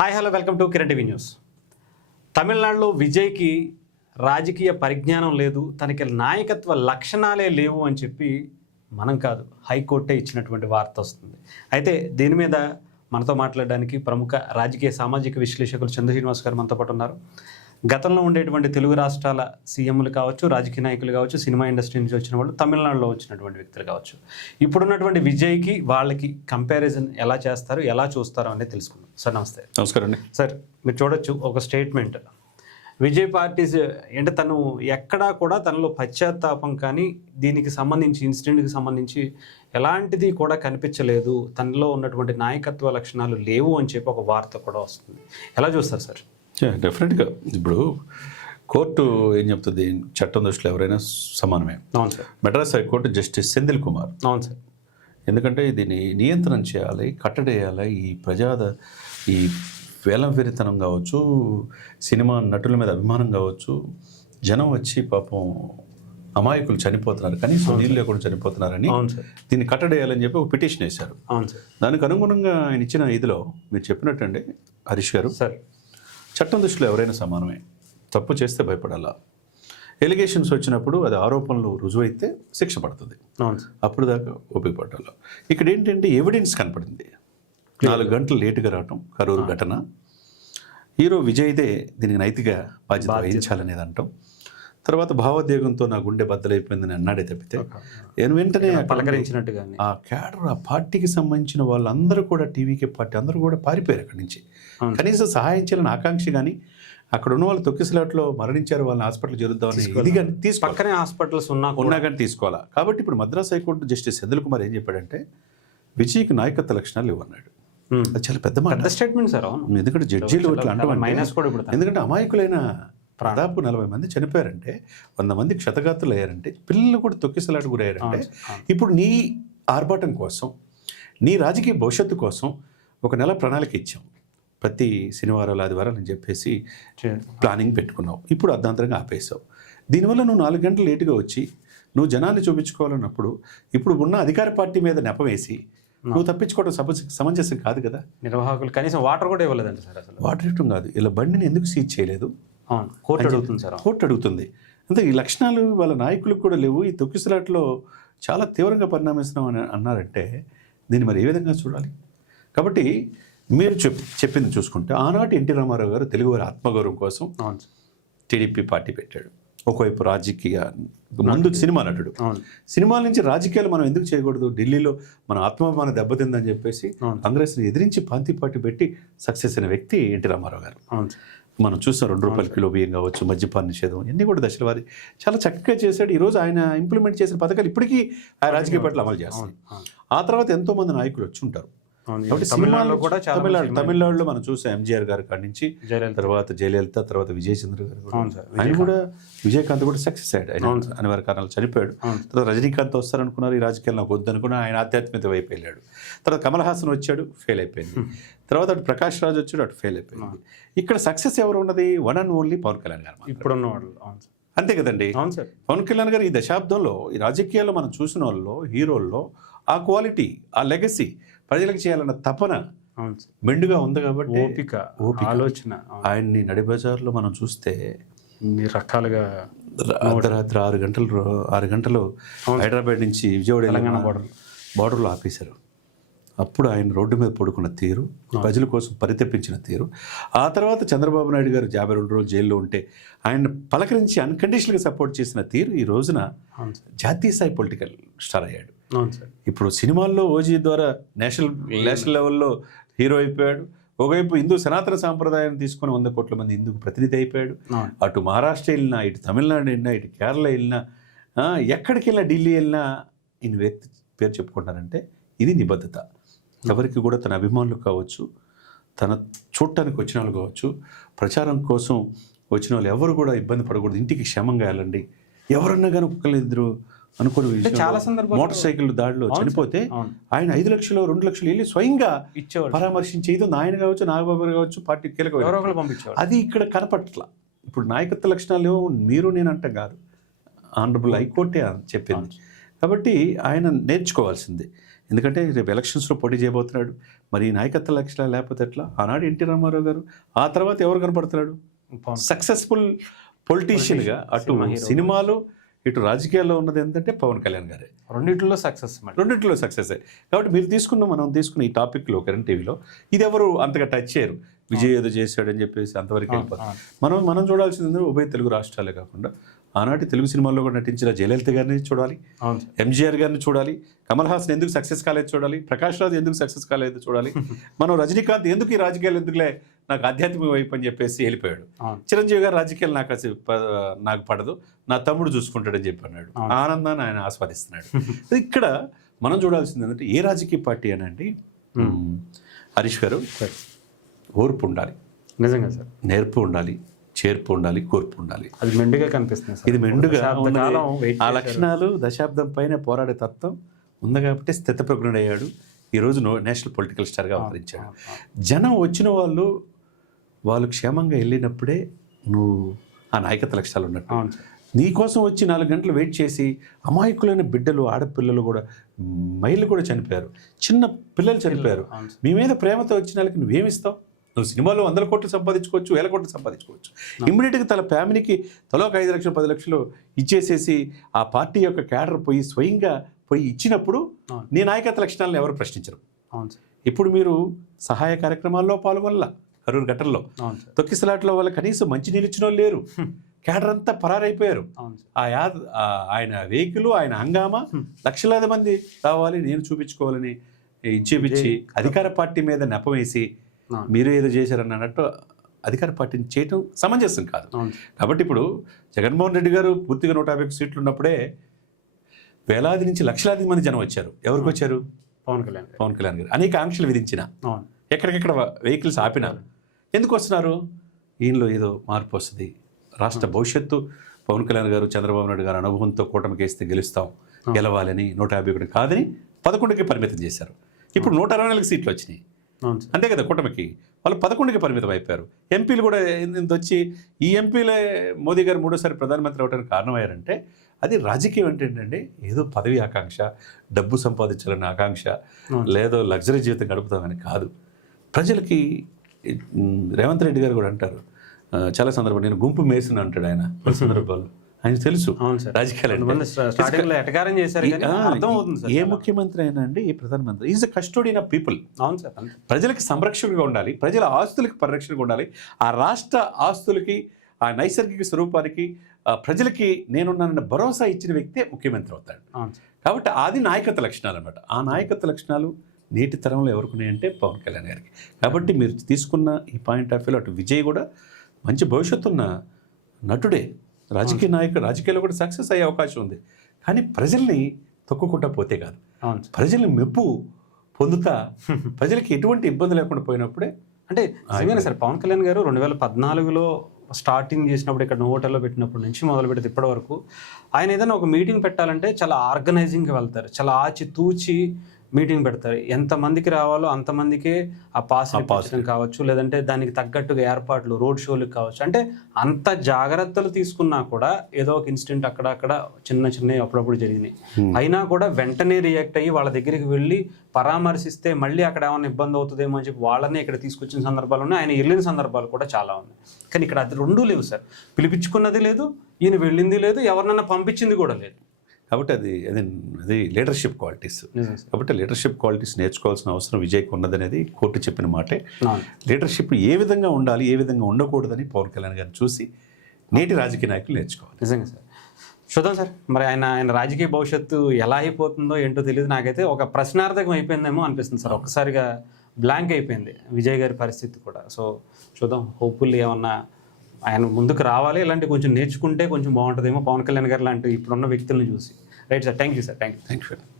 Hi hello welcome to Kiran TV news. తమిళనాడులో విజయ్కి రాజకీయ పరిజ్ఞానం లేదు, తనకి నాయకత్వ లక్షణాలే లేవు అని చెప్పి మనం కాదు హైకోర్టే ఇచ్చినటువంటి వార్త వస్తుంది. అయితే దీని మీద మనతో మాట్లాడడానికి ప్రముఖ రాజకీయ సామాజిక విశ్లేషకులు చంద్ర శ్రీనివాస్ గారు మనతో పాటు ఉన్నారు. గతంలో ఉండేటువంటి తెలుగు రాష్ట్రాల సీఎంలు కావచ్చు, రాజకీయ నాయకులు కావచ్చు, సినిమా ఇండస్ట్రీ నుంచి వచ్చిన వాళ్ళు, తమిళనాడులో వచ్చినటువంటి వ్యక్తులు కావచ్చు, ఇప్పుడున్నటువంటి విజయ్కి వాళ్ళకి కంపారిజన్ ఎలా చేస్తారు, ఎలా చూస్తారో అనేది తెలుసుకుందాం. సార్ నమస్తే. నమస్కారం అండి. సార్ మీరు చూడొచ్చు ఒక స్టేట్మెంట్, విజయ్ పార్టీ అంటే తను ఎక్కడా కూడా తనలో పశ్చాత్తాపం కానీ దీనికి సంబంధించి ఇన్సిడెంట్కి సంబంధించి ఎలాంటిది కూడా కనిపించలేదు, తనలో ఉన్నటువంటి నాయకత్వ లక్షణాలు లేవు అని చెప్పి ఒక వార్త కూడా వస్తుంది. ఎలా చూస్తారు సార్? డెఫినెట్గా ఇప్పుడు కోర్టు ఏం చెప్తుంది, చట్టం దృష్టిలో ఎవరైనా సమానమే. అవును sir. Madras high court justice Senthil Kumar. అవును సార్. ఎందుకంటే దీన్ని నియంత్రణ చేయాలి, కట్టడేయాలి. ఈ వేలం వెరితనం కావచ్చు, సినిమా నటుల మీద అభిమానం కావచ్చు, జనం వచ్చి పాపం అమాయకులు చనిపోతున్నారు, కనీసం నీళ్ళు లేకుండా చనిపోతున్నారని దీన్ని కట్టడేయాలని చెప్పి ఒక పిటిషన్ వేశారు. అవును సార్. దానికి అనుగుణంగా ఆయన ఇచ్చిన ఇదిలో మీరు చెప్పినట్టండి హరీష్ గారు, సార్ చట్టం దృష్టిలో ఎవరైనా సమానమే. తప్పు చేస్తే భయపడాలా, ఎలిగేషన్స్ వచ్చినప్పుడు అది ఆరోపణలు రుజువైతే శిక్ష పడుతుంది, అప్పుడు దాకా ఓపిక పట్టాలి. ఇక్కడ ఏంటంటే ఎవిడెన్స్ కనపడింది. 4 గంటలు లేటుగా రావటం, కరూరు ఘటన, హీరో విజయ్దే దీనికి నైతిక బాధ్యత వహించాలనేది అంటాం. తర్వాత భావోద్వేగంతో నా గుండె బద్దలైపోయిందని అన్నాడే తప్పితే నేను వెంటనే పలకరించినట్టుగా ఆ క్యాడర్, ఆ పార్టీకి సంబంధించిన వాళ్ళందరూ కూడా, టీవీకే పార్టీ అందరూ కూడా పారిపోయారు అక్కడి నుంచి. కనీసం సహాయం చేయాలని ఆకాంక్ష కానీ, అక్కడ ఉన్న వాళ్ళు తొక్కిసలాట్లో మరణించారు, వాళ్ళని హాస్పిటల్ చేరుద్దామని ఇది కానీ పక్కనే హాస్పిటల్స్ ఉన్నా కానీ తీసుకోవాలా. కాబట్టి ఇప్పుడు మద్రాస్ హైకోర్టు జస్టిస్ సెంధిల్ కుమార్ ఏం చెప్పాడంటే, విజయ్కి నాయకత్వ లక్షణాలు ఇవ్వన్నాడు. అది చాలా పెద్ద స్టేట్మెంట్ సార్. ఎందుకంటే జడ్జీలు ఇట్లా అంటారు, ఎందుకంటే అమాయకులైన దాదాపు 40 మంది చనిపోయారంటే, 100 మంది క్షతగాత్రులు అయ్యారంటే, పిల్లలు కూడా తొక్కిసలాట గురయ్యారంటే, ఇప్పుడు నీ ఆర్భాటం కోసం, నీ రాజకీయ భవిష్యత్తు కోసం ఒక నెల ప్రణాళిక ఇచ్చాం, ప్రతి శనివారాలు ఆదివారాలు అని చెప్పేసి ప్లానింగ్ పెట్టుకున్నావు. ఇప్పుడు అర్ధాంతరంగా ఆపేసావు. దీనివల్ల నువ్వు 4 గంటలు లేటుగా వచ్చి నువ్వు జనాన్ని చూపించుకోవాలన్నప్పుడు ఇప్పుడు ఉన్న అధికార పార్టీ మీద నెపవేసి నువ్వు తప్పించుకోవడం సమంజసం కాదు కదా. నిర్వాహకులు కనీసం వాటర్ కూడా ఇవ్వలేదండి సార్. అసలు వాటర్ ఇవ్వడం కాదు, ఇలా బండిని ఎందుకు సీజ్ చేయలేదు కోర్టు అడుగుతుంది సార్. కోర్టు అడుగుతుంది. అంటే ఈ లక్షణాలు వాళ్ళ నాయకులకు కూడా లేవు. ఈ తొక్కిసలాట్లో చాలా తీవ్రంగా పరిణామిస్తున్నాం అని అన్నారంటే దీన్ని మరి ఏ విధంగా చూడాలి? కాబట్టి మీరు చెప్పింది చూసుకుంటే, ఆనాటి ఎన్టీ రామారావు గారు తెలుగువారి ఆత్మగౌరవం కోసం టీడీపీ పార్టీ పెట్టాడు. ఒకవైపు రాజకీయ ముందు సినిమా నటుడు, సినిమాల నుంచి రాజకీయాలు మనం ఎందుకు చేయకూడదు, ఢిల్లీలో మన ఆత్మాభిమానం దెబ్బతిందని చెప్పేసి కాంగ్రెస్ని ఎదిరించి పార్టీ పెట్టి సక్సెస్ అయిన వ్యక్తి ఎన్టీ రామారావు గారు. మనం చూసిన ₹2 కిలో బియ్యం కావచ్చు, మద్యపాన నిషేధం, ఇవన్నీ కూడా దశల వారి చాలా చక్కగా చేశాడు. ఈరోజు ఆయన ఇంప్లిమెంట్ చేసిన పథకాలు ఇప్పటికీ ఆ రాజకీయ పార్టీలు అమలు చేస్తాయి. ఆ తర్వాత ఎంతోమంది నాయకులు వచ్చి ఉంటారు. సినిమాల్లో కూడా తమిళనాడులో మనం చూసాం, ఎంజీఆర్ గారి కాడి నుంచి, తర్వాత జయలలిత, తర్వాత విజయ్ చంద్ర గారు, ఆయన కూడా విజయకాంత్ కూడా సక్సెస్ అయ్యాడు. ఆయన అనివార్య కారణాలు చనిపోయాడు. తర్వాత రజనీకాంత్ వస్తారనుకున్నారు, ఈ రాజకీయాలు నాకు వద్దనుకున్నా, ఆయన ఆధ్యాత్మికత వైపు వెళ్ళాడు. తర్వాత కమల్ హాసన్ వచ్చాడు, ఫెయిల్ అయిపోయింది. తర్వాత అటు ప్రకాష్ రాజ్ వచ్చాడు, అటు ఫెయిల్ అయిపోయింది. ఇక్కడ సక్సెస్ ఎవరు ఉన్నది? One and only Pawan Kalyan garu. ఇప్పుడున్న వాళ్ళు అంతే కదండి. పవన్ కళ్యాణ్ గారు ఈ దశాబ్దంలో ఈ రాజకీయాల్లో మనం చూసిన వాళ్ళలో, హీరోల్లో ఆ క్వాలిటీ, ఆ లెగసీ, ప్రజలకు చేయాలన్న తపన మెండుగా ఉంది. కాబట్టి ఓపిక, ఆలోచన. ఆయన్ని నడిబజార్లో మనం చూస్తే రకాలుగా అర్ధరాత్రి 6 గంటలు హైదరాబాద్ నుంచి విజయవాడ తెలంగాణ బార్డర్లో ఆపేశారు. అప్పుడు ఆయన రోడ్డు మీద పడుకున్న తీరు, ప్రజల కోసం పరితపించిన తీరు. ఆ తర్వాత చంద్రబాబు నాయుడు గారు 52 రోజులు జైల్లో ఉంటే ఆయన పలకరించి అన్కండిషనల్గా సపోర్ట్ చేసిన తీరు ఈ రోజున జాతీయ స్థాయి పొలిటికల్ స్టార్ అయ్యాడు. ఇప్పుడు సినిమాల్లో ఓజీ ద్వారా నేషనల్ లెవెల్లో హీరో అయిపోయాడు. ఒకవైపు హిందూ సనాతన సాంప్రదాయాన్ని తీసుకుని 100 కోట్ల మంది హిందూకు ప్రతినిధి అయిపోయాడు. అటు మహారాష్ట్ర వెళ్ళినా, ఇటు తమిళనాడు వెళ్ళినా, ఇటు కేరళ వెళ్ళినా, ఎక్కడికి వెళ్ళినా, ఢిల్లీ వెళ్ళినా ఈయన వ్యక్తి పేరు చెప్పుకుంటారంటే ఇది నిబద్ధత. ఎవరికి కూడా తన అభిమానులు కావచ్చు, తన చూడటానికి వచ్చిన వాళ్ళు కావచ్చు, ప్రచారం కోసం వచ్చిన వాళ్ళు ఎవరు కూడా ఇబ్బంది పడకూడదు, ఇంటికి క్షేమంగా వెళ్ళండి. ఎవరన్నా కానీ ఒక్కరిద్దరు అనుకునే విషయం, చాలా సందర్భాలు మోటార్ సైకిల్ దాడిలో చనిపోతే ఆయన 5 లక్షలు 2 లక్షలు వెళ్ళి స్వయంగా పరామర్శించి, ఇది ఆయన కావచ్చు, నాగబాబు గారు కావచ్చు, పార్టీ కీలక పంపించారు. అది ఇక్కడ కనపట్ల. ఇప్పుడు నాయకత్వ లక్షణాలు మీరు నేను అంటే కాదు, ఆనరబుల్ హైకోర్టే చెప్పింది. కాబట్టి ఆయన నేర్చుకోవాల్సింది. ఎందుకంటే రేపు ఎలక్షన్స్లో పోటీ చేయబోతున్నాడు. మరి ఈ నాయకత్వ లక్షణాలు లేకపోతే ఎట్లా? ఆనాడు ఎన్టీ రామారావు గారు, ఆ తర్వాత ఎవరు కనపడుతున్నాడు? సక్సెస్ఫుల్ పొలిటీషియన్గా అటు సినిమాలు ఇటు రాజకీయాల్లో ఉన్నది ఏంటంటే పవన్ కళ్యాణ్ గారే. రెండిట్లో సక్సెస్. కాబట్టి మనం తీసుకున్న ఈ టాపిక్లో కరెంట్ టీవీలో ఇది ఎవరు అంతగా టచ్ చేయరు. విజయ్ ఏదో చేశాడని చెప్పేసి అంతవరకు వెళ్ళిపోతారు. మనం చూడాల్సింది ఉభయ తెలుగు రాష్ట్రాలే కాకుండా ఆనాటి తెలుగు సినిమాల్లో కూడా నటించిన జయలలిత గారిని చూడాలి, ఎంజీఆర్ గారిని చూడాలి, కమల్ హాసన్ ఎందుకు సక్సెస్ కాలేదు చూడాలి, ప్రకాష్ రాజ్ ఎందుకు సక్సెస్ కాలేదు చూడాలి, మనం రజనీకాంత్ ఎందుకు ఈ రాజకీయాలు ఎందుకులే నాకు ఆధ్యాత్మిక వైపు అని చెప్పేసి వెళ్ళిపోయాడు. చిరంజీవి గారు రాజకీయాలు నాకు పడదు, నా తమ్ముడు చూసుకుంటాడని చెప్పి అన్నాడు. ఆనందాన్ని ఆయన ఆస్వాదిస్తున్నాడు. ఇక్కడ మనం చూడాల్సింది ఏంటంటే ఏ రాజకీయ పార్టీ అని అండి, హరీష్ గారు, ఓర్పు ఉండాలి, నిజంగా సార్, నేర్పు ఉండాలి, చేర్పు ఉండాలి, కూర్పు ఉండాలి. అది మెండుగా కనిపిస్తుంది. ఇది మెండుగా ఆ లక్షణాలు దశాబ్దం పైన పోరాడే తత్వం ఉంది కాబట్టి స్థితప్రజ్ఞుడయ్యాడు. ఈరోజు నేషనల్ పొలిటికల్ స్టార్గా అవతరించాడు. జనం వచ్చిన వాళ్ళు క్షేమంగా వెళ్ళినప్పుడే నువ్వు ఆ నాయకత్వ లక్షణాలు ఉన్నట్టు. నీకోసం వచ్చి 4 గంటలు వెయిట్ చేసి అమాయకులైన బిడ్డలు, ఆడపిల్లలు కూడా, మైళ్ళు కూడా చనిపోయారు, చిన్న పిల్లలు చనిపోయారు. మీ మీద ప్రేమతో వచ్చిన వాళ్ళకి నువ్వేమిస్తావు? నువ్వు సినిమాలో 100 కోట్లు సంపాదించుకోవచ్చు, 1000 కోట్లు సంపాదించుకోవచ్చు. ఇమ్మీడియట్గా తన ఫ్యామిలీకి తలోక 5 లక్షలు 10 లక్షలు ఇచ్చేసేసి ఆ పార్టీ యొక్క క్యాడర్ స్వయంగా పోయి ఇచ్చినప్పుడు నీ నాయకత్వ లక్షణాలను ఎవరు ప్రశ్నించరు. ఇప్పుడు మీరు సహాయ కార్యక్రమాల్లో పాల్గొనలా, కరూరు గట్టర్లో తొక్కిసలాట్లో వాళ్ళ కనీసం మంచి నిలిచిన వాళ్ళు లేరు. క్యాడర్ అంతా పరారైపోయారు. ఆయన వెహికల్, ఆయన హంగామా, లక్షలాది మంది రావాలి, నేను చూపించుకోవాలని చూపించి అధికార పార్టీ మీద నెపవేసి మీరు ఏదో చేశారని అన్నట్టు అధికార పార్టీని చేయటం సమంజసం కాదు. కాబట్టి ఇప్పుడు జగన్మోహన్ రెడ్డి గారు పూర్తిగా 150 సీట్లు ఉన్నప్పుడే వేలాది నుంచి లక్షలాది మంది జనం వచ్చారు. ఎవరికి వచ్చారు? పవన్ కళ్యాణ్ గారు అనేక ఆంక్షలు విధించిన, ఎక్కడికెక్కడ వెహికల్స్ ఆపినారు. ఎందుకు వస్తున్నారు? ఈయనలో ఏదో మార్పు వస్తుంది, రాష్ట్ర భవిష్యత్తు పవన్ కళ్యాణ్ గారు, చంద్రబాబు నాయుడు గారు అనుభవంతో కూటమికి వేస్తే గెలుస్తాం, గెలవాలని 151 కాదని 11కి పరిమితం చేశారు. ఇప్పుడు 164 సీట్లు వచ్చినాయి. అంతే కదా, కూటమికి వాళ్ళు 11కి పరిమితం అయిపోయారు. ఎంపీలు కూడా ఇంత వచ్చి ఈ ఎంపీలే మోదీ గారు 3వ ప్రధానమంత్రి అవడానికి కారణమయ్యారంటే అది రాజకీయం ఏంటంటే ఏదో పదవి ఆకాంక్ష, డబ్బు సంపాదించాలనే ఆకాంక్ష, లేదో లగ్జరీ జీవితం గడుపుతామని కాదు. ప్రజలకి రేవంత్ రెడ్డి గారు కూడా అంటారు చాలా సందర్భాలు, నేను గుంపు మేసిన అంటాడు ఆయన కొన్ని సందర్భాల్లో. ఆయన తెలుసు రాజకీయాలు. ఏ ముఖ్యమంత్రి అయినా అండి, ఏ ప్రధానమంత్రి is the custodian of people. ప్రజలకి సంరక్షణగా ఉండాలి, ప్రజల ఆస్తులకి పరిరక్షణగా ఉండాలి. ఆ రాష్ట్ర ఆస్తులకి, ఆ నైసర్గిక స్వరూపానికి, ప్రజలకి నేనున్నానన్న భరోసా ఇచ్చిన వ్యక్తే ముఖ్యమంత్రి అవుతాడు. కాబట్టి అది నాయకత్వ లక్షణాలు అన్నమాట. ఆ నాయకత్వ లక్షణాలు నేటి తరంలో ఎవరికి ఉన్నాయంటే పవన్ కళ్యాణ్ గారికి. కాబట్టి మీరు తీసుకున్న ఈ పాయింట్ ఆఫ్ వ్యూలో అటు విజయ్ కూడా మంచి భవిష్యత్తు ఉన్న నటుడే, రాజకీయ నాయకుడు, రాజకీయాల్లో కూడా సక్సెస్ అయ్యే అవకాశం ఉంది. కానీ ప్రజల్ని తొక్కుకుంటా పోతే కాదు, ప్రజల్ని మెప్పు పొందుతా, ప్రజలకి ఎటువంటి ఇబ్బంది లేకుండా పోయినప్పుడే. అంటే నిజంగానే సార్, పవన్ కళ్యాణ్ గారు 2014లో స్టార్టింగ్ చేసినప్పుడు ఇక్కడ హోటల్లో పెట్టినప్పటి నుంచి మొదలు పెడితే ఇప్పటి వరకు ఆయన ఏదైనా ఒక మీటింగ్ పెట్టాలంటే చాలా ఆర్గనైజింగ్గా వెళ్తారు, చాలా ఆచితూచి మీటింగ్ పెడతారు. ఎంతమందికి రావాలో అంతమందికే ఆ పాస్ కావచ్చు, లేదంటే దానికి తగ్గట్టుగా ఏర్పాట్లు, రోడ్ షోలకు కావచ్చు. అంటే అంత జాగ్రత్తలు తీసుకున్నా కూడా ఏదో ఒక ఇన్సిడెంట్ అక్కడక్కడ చిన్నవి అప్పుడప్పుడు జరిగినాయి. అయినా కూడా వెంటనే రియాక్ట్ అయ్యి వాళ్ళ దగ్గరికి వెళ్ళి పరామర్శిస్తే మళ్ళీ అక్కడ ఏమైనా ఇబ్బంది అవుతుందేమో అని చెప్పి వాళ్ళని ఇక్కడ తీసుకొచ్చిన సందర్భాలు ఉన్నాయి, ఆయన వెళ్ళిన సందర్భాలు కూడా చాలా ఉన్నాయి. కానీ ఇక్కడ అది రెండూ లేవు సార్. పిలిపించుకున్నది లేదు, ఈయన వెళ్ళింది లేదు, ఎవరినన్నా పంపించింది కూడా లేదు. కాబట్టి అది లీడర్షిప్ క్వాలిటీస్. కాబట్టి లీడర్షిప్ క్వాలిటీస్ నేర్చుకోవాల్సిన అవసరం విజయ్కి ఉన్నదనేది కోర్టు చెప్పిన మాటే. లీడర్షిప్ ఏ విధంగా ఉండాలి, ఏ విధంగా ఉండకూడదని పవన్ కళ్యాణ్ గారిని చూసి నేటి రాజకీయ నాయకులు నేర్చుకోవాలి. నిజంగా సార్. చూద్దాం సార్, మరి ఆయన రాజకీయ భవిష్యత్తు ఎలా అయిపోతుందో ఏంటో తెలియదు. నాకైతే ఒక ప్రశ్నార్థకం అయిపోయిందేమో అనిపిస్తుంది సార్. ఒక్కసారిగా బ్లాంక్ అయిపోయింది విజయ్ గారి పరిస్థితి కూడా. సో చూద్దాం, హోప్ఫుల్లీ ఏమన్నా ఆయన ముందుకు రావాలి, ఇలాంటి కొంచెం నేర్చుకుంటే కొంచెం బాగుంటుందేమో పవన్ కళ్యాణ్ గారు లాంటి ఇప్పుడున్న వ్యక్తులను చూసి. Right sir, thank you sir. Thank you.